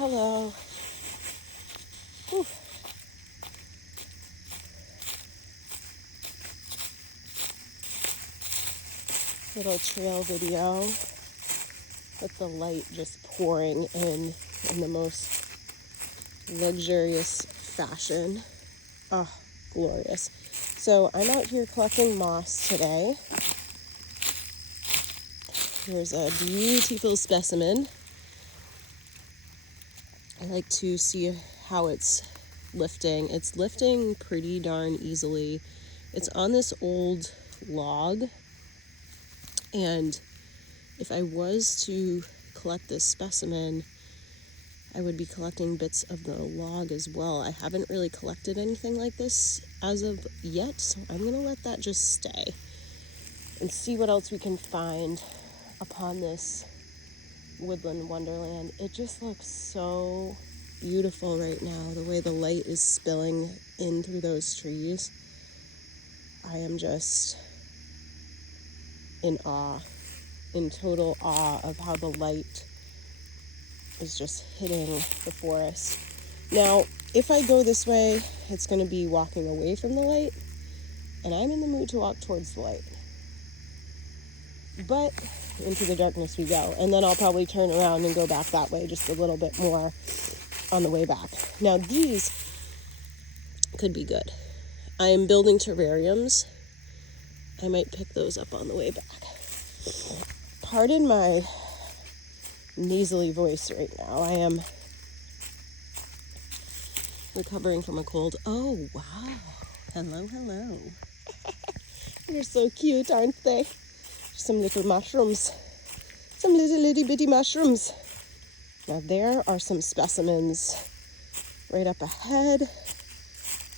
Hello. Whew. Little trail video with the light just pouring in the most luxurious fashion. Oh, glorious. So I'm out here collecting moss today. Here's a beautiful specimen. I like to see how it's lifting. It's lifting pretty darn easily. It's on this old log, and if I was to collect this specimen, I would be collecting bits of the log as well. I haven't really collected anything like this as of yet, so I'm gonna let that just stay and see what else we can find upon this woodland wonderland. It just looks so beautiful right now, the way the light is spilling in through those trees. I am just in awe, in total awe of how the light is just hitting the forest. Now, if I go this way, it's going to be walking away from the light, and I'm in the mood to walk towards the light. But into the darkness we go, and then I'll probably turn around and go back that way just a little bit more on the way back. Now, these could be good. I am building terrariums. I might pick those up on the way back. Pardon my nasally voice right now. I am recovering from a cold. Oh, wow. Hello, hello. They're so cute, aren't they? Some little mushrooms. Some little itty bitty mushrooms. Now there are some specimens right up ahead,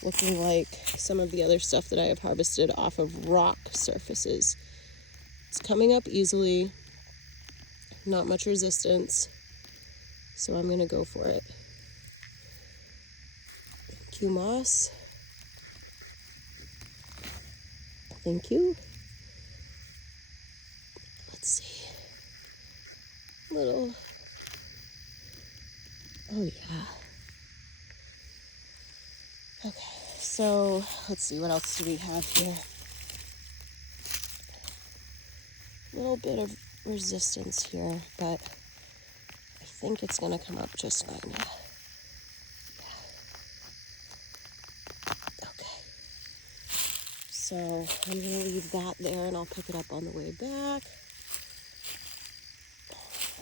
looking like some of the other stuff that I have harvested off of rock surfaces. It's coming up easily, not much resistance, so I'm gonna go for it. Thank you, moss. Thank you. Let's see. Little, oh yeah. Okay, so let's see, what else do we have here? A little bit of resistance here, but I think it's gonna come up just fine. Yeah. Okay. So I'm gonna leave that there and I'll pick it up on the way back.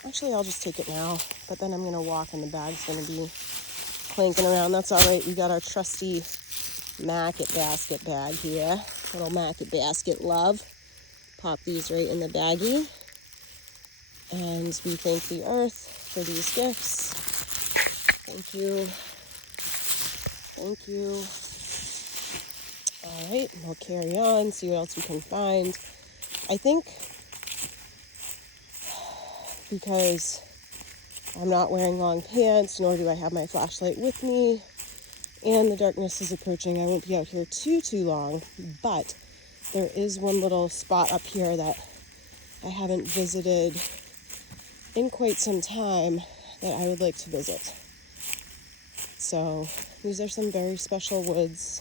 Actually, I'll just take it now, but then I'm gonna walk and the bag's gonna be clanking around. That's all right. We got our trusty market basket bag here. Little market basket love. Pop these right in the baggie. And we thank the earth for these gifts. Thank you. Thank you. All right, we'll carry on, see what else we can find. I think because I'm not wearing long pants, nor do I have my flashlight with me, and the darkness is approaching, I won't be out here too long, but there is one little spot up here that I haven't visited in quite some time that I would like to visit. So these are some very special woods.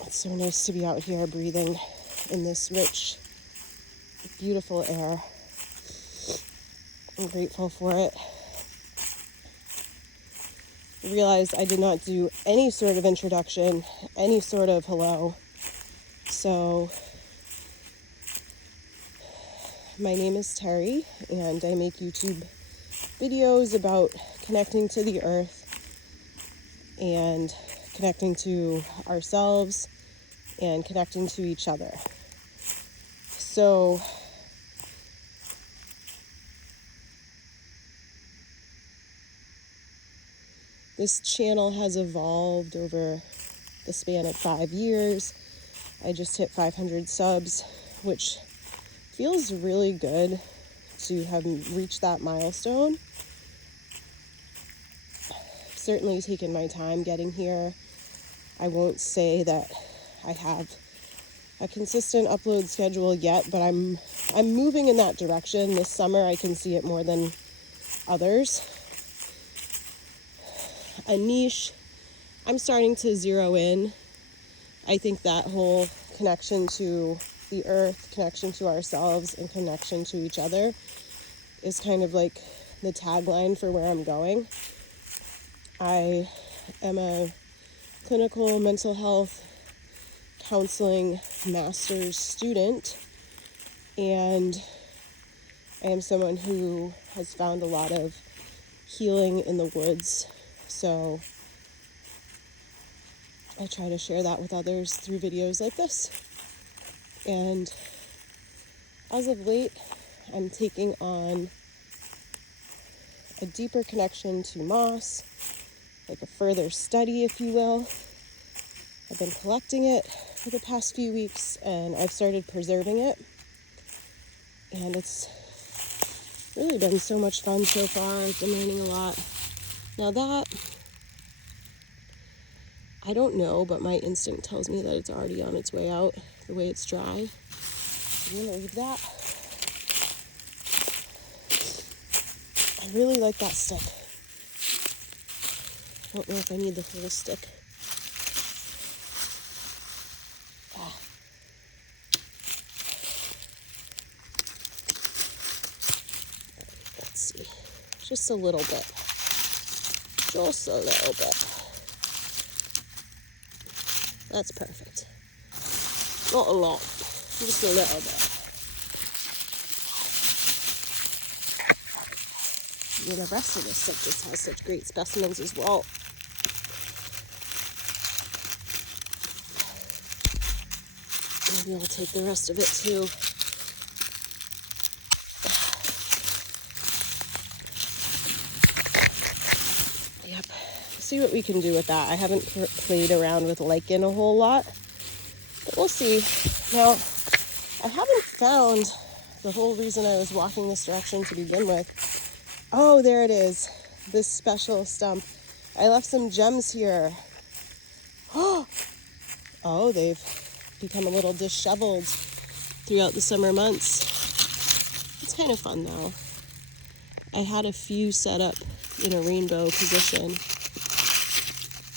It's so nice to be out here breathing in this rich, beautiful air. I'm grateful for it. I realized I did not do any sort of introduction, any sort of hello. So my name is Terry, and I make YouTube videos about connecting to the earth and connecting to ourselves and connecting to each other. So this channel has evolved over the span of 5 years. I just hit 500 subs, which feels really good to have reached that milestone. I've certainly taken my time getting here. I won't say that I have a consistent upload schedule yet, but I'm moving in that direction. This summer I can see it more than others. A niche, I'm starting to zero in. I think that whole connection to the earth, connection to ourselves, and connection to each other is kind of like the tagline for where I'm going. I am a clinical mental health counseling master's student, and I am someone who has found a lot of healing in the woods. So I try to share that with others through videos like this. And as of late, I'm taking on a deeper connection to moss, like a further study, if you will. I've been collecting it for the past few weeks, and I've started preserving it. And it's really been so much fun so far. I've been learning a lot. Now that, I don't know, but my instinct tells me that it's already on its way out, the way it's dry. I'm gonna leave that. I really like that stick. I don't know if I need the whole stick. Let's see. Just a little bit. Just a little bit. That's perfect. Not a lot. Just a little bit. And the rest of this stuff just has such great specimens as well. Maybe I'll take the rest of it too. Yep. See what we can do with that. I haven't played around with lichen a whole lot, but we'll see. Now, I haven't found the whole reason I was walking this direction to begin with. Oh, there it is. This special stump. I left some gems here. Oh, they've become a little disheveled throughout the summer months. It's kind of fun though. I had a few set up in a rainbow position.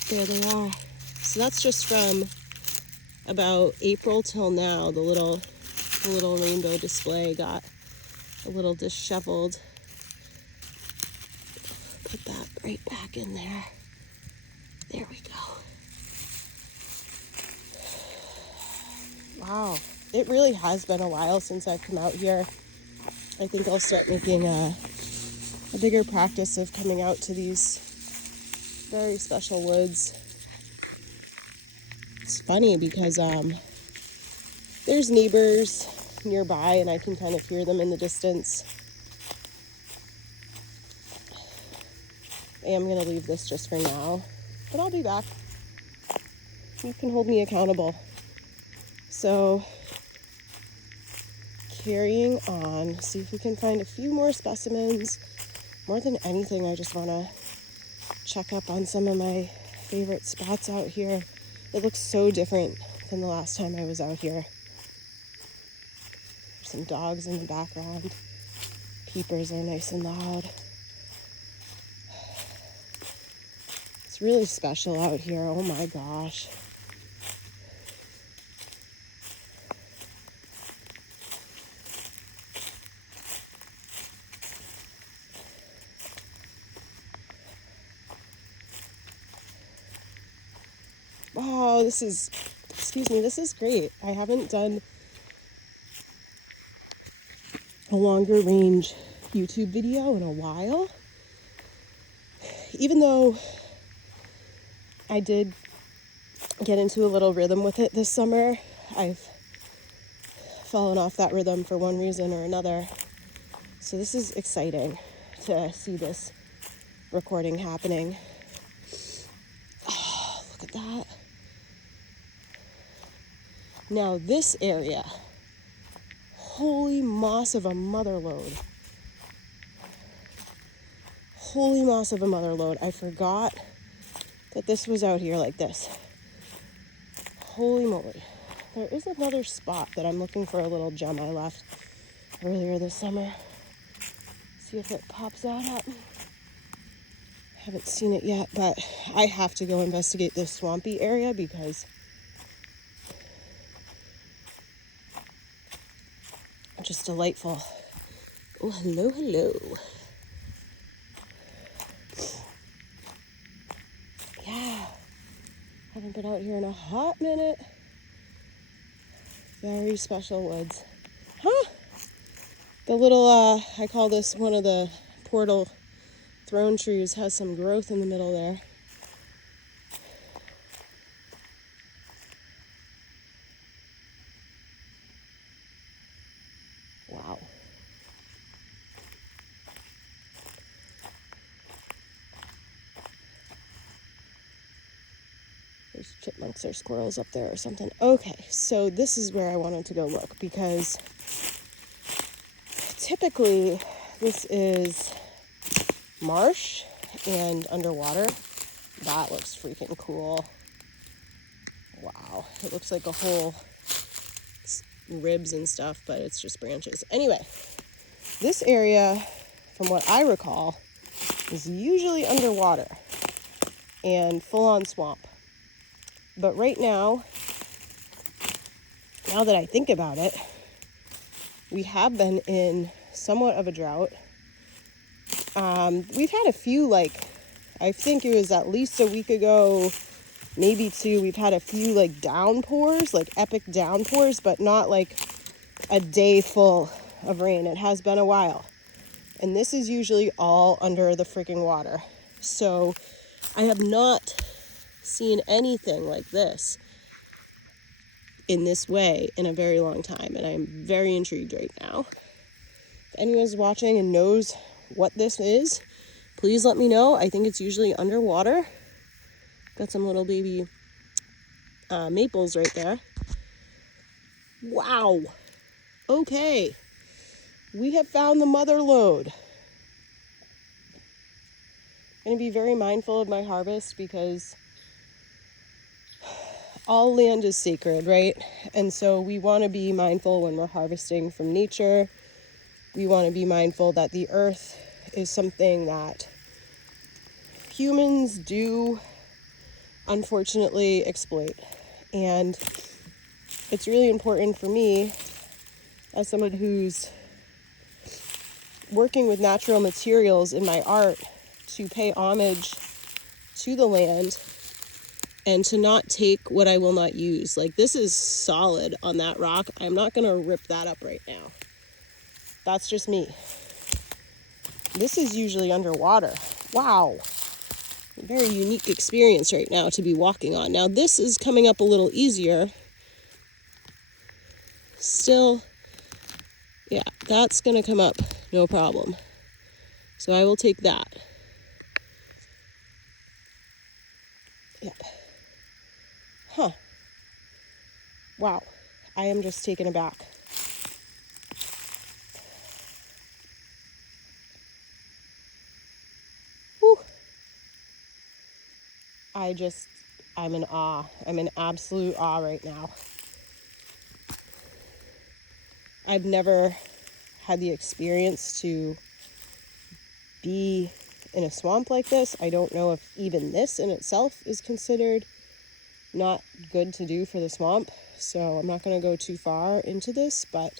There they are. So that's just from about April till now. The little rainbow display got a little disheveled. Put that right back in there. There we go. Wow, it really has been a while since I've come out here. I think I'll start making a bigger practice of coming out to these very special woods. It's funny because there's neighbors nearby and I can kind of hear them in the distance. I am going to leave this just for now, but I'll be back. You can hold me accountable. So, carrying on, see if we can find a few more specimens. More than anything, I just want to check up on some of my favorite spots out here. It looks so different than the last time I was out here. There's some dogs in the background. Peepers are nice and loud. It's really special out here. Oh my gosh. Wow, this is great. I haven't done a longer range YouTube video in a while. Even though I did get into a little rhythm with it this summer, I've fallen off that rhythm for one reason or another. So this is exciting to see this recording happening. Oh, look at that. Now this area, holy moss of a mother load. Holy moss of a mother load. I forgot that this was out here like this. Holy moly. There is another spot that I'm looking for, a little gem I left earlier this summer. See if it pops out at me. Haven't seen it yet, but I have to go investigate this swampy area because just delightful. Oh, hello, hello. Yeah, haven't been out here in a hot minute. Very special woods. Huh? The little, I call this one of the portal throne trees, has some growth in the middle there. Wow. There's chipmunks or squirrels up there or something. Okay, so this is where I wanted to go look because typically this is marsh and underwater. That looks freaking cool. Wow, it looks like a whole ribs and stuff, but it's just branches. Anyway, this area, from what I recall, is usually underwater and full-on swamp. But right now that I think about it, we have been in somewhat of a drought. We've had a few, I think it was at least a week ago, maybe two, we've had a few downpours, epic downpours, but not a day full of rain. It has been a while. And this is usually all under the freaking water. So I have not seen anything like this in this way in a very long time. And I'm very intrigued right now. If anyone's watching and knows what this is, please let me know. I think it's usually underwater. Got some little baby maples right there. Wow. Okay. We have found the mother lode. I'm going to be very mindful of my harvest because all land is sacred, right? And so we want to be mindful when we're harvesting from nature. We want to be mindful that the earth is something that humans do unfortunately exploit. And it's really important for me, as someone who's working with natural materials in my art, to pay homage to the land and to not take what I will not use. This is solid on that rock. I'm not going to rip that up right now. That's just me. This is usually underwater. Wow. A very unique experience right now to be walking on. Now this is coming up a little easier. Still, yeah, that's going to come up no problem. So I will take that. Yep. Huh. Wow. I am just taken aback. Whew. I'm in awe. I'm in absolute awe right now. I've never had the experience to be in a swamp like this. I don't know if even this in itself is considered not good to do for the swamp. So I'm not going to go too far into this, but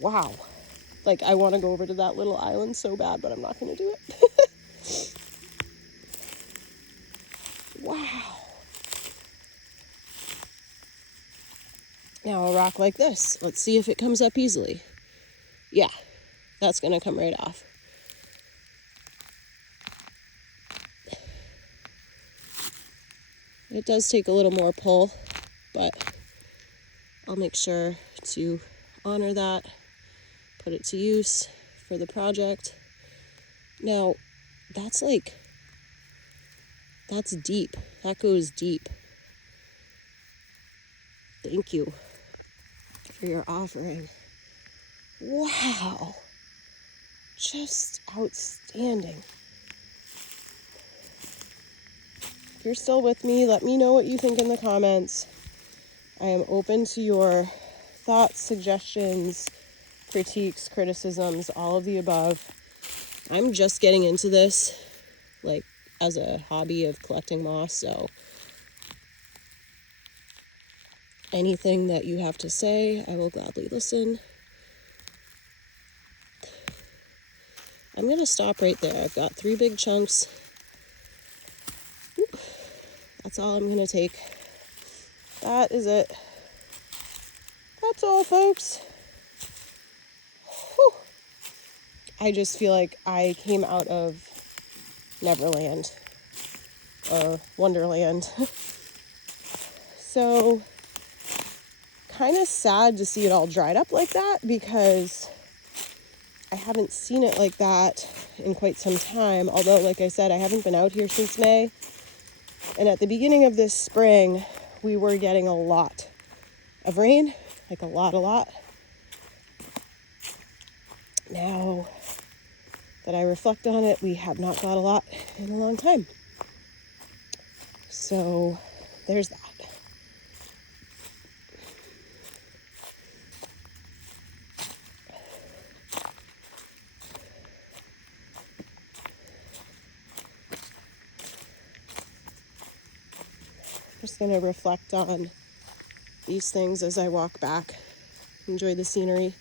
wow. I want to go over to that little island so bad, but I'm not going to do it. Wow. Now a rock like this. Let's see if it comes up easily. Yeah, that's going to come right off. It does take a little more pull, but I'll make sure to honor that, put it to use for the project. Now, that's deep. That goes deep. Thank you for your offering. Wow. Just outstanding. If you're still with me, let me know what you think in the comments. I am open to your thoughts, suggestions, critiques, criticisms, all of the above. I'm just getting into this, like, as a hobby of collecting moss, so anything that you have to say, I will gladly listen. I'm going to stop right there. I've got 3 big chunks. Oop. That's all I'm going to take. That is it. That's all, folks. Whew. I just feel like I came out of Neverland or Wonderland. So, kind of sad to see it all dried up like that, because I haven't seen it like that in quite some time. Although, like I said, I haven't been out here since May. And at the beginning of this spring, we were getting a lot of rain, like a lot. Now that I reflect on it, we have not got a lot in a long time. So there's that. Just going to reflect on these things as I walk back. Enjoy the scenery.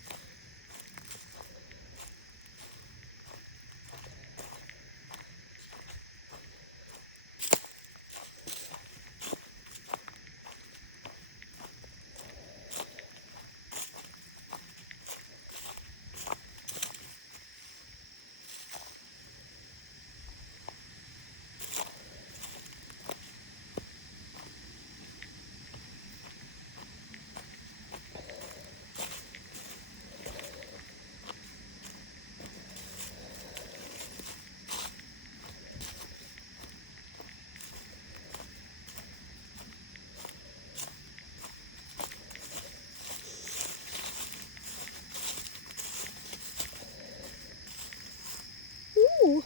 Ooh.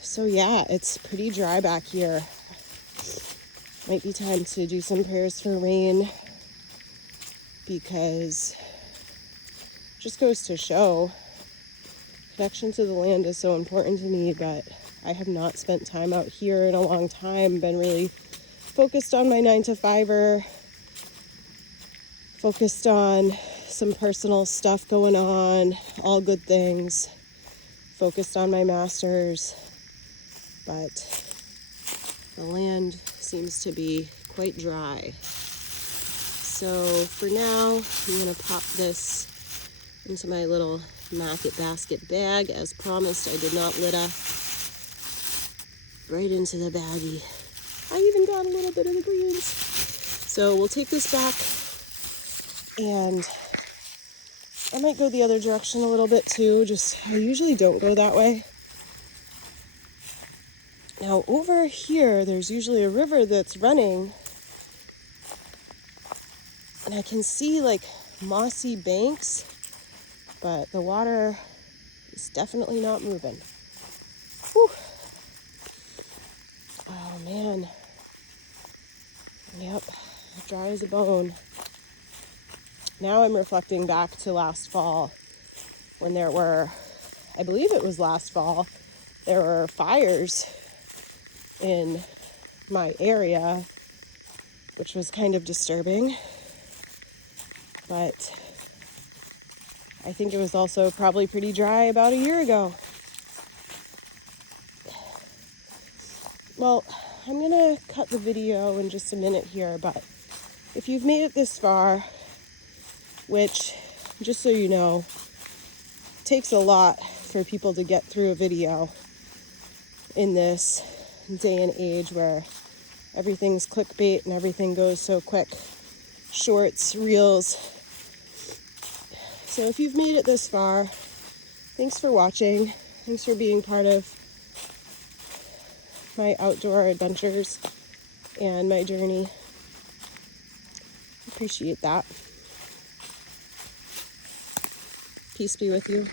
So yeah, it's pretty dry back here. Might be time to do some prayers for rain, because it just goes to show connection to the land is so important to me, but I have not spent time out here in a long time. Been really focused on my 9-to-5er, focused on some personal stuff going on, all good things, focused on my master's, but the land seems to be quite dry. So for now, I'm going to pop this into my little market basket bag. As promised, I did not litter. Right into the baggie. I even got a little bit of the greens. So we'll take this back, and I might go the other direction a little bit too. I usually don't go that way. Now over here, there's usually a river that's running, and I can see like mossy banks, but the water is definitely not moving. Whew. Oh man. Yep, dry as a bone. Now I'm reflecting back to last fall, when there were, I believe it was last fall, there were fires in my area, which was kind of disturbing. But I think it was also probably pretty dry about a year ago. Well, I'm gonna cut the video in just a minute here, but if you've made it this far, which, just so you know, takes a lot for people to get through a video in this day and age where everything's clickbait and everything goes so quick. Shorts, reels. So if you've made it this far, thanks for watching. Thanks for being part of my outdoor adventures and my journey. Appreciate that. Peace be with you.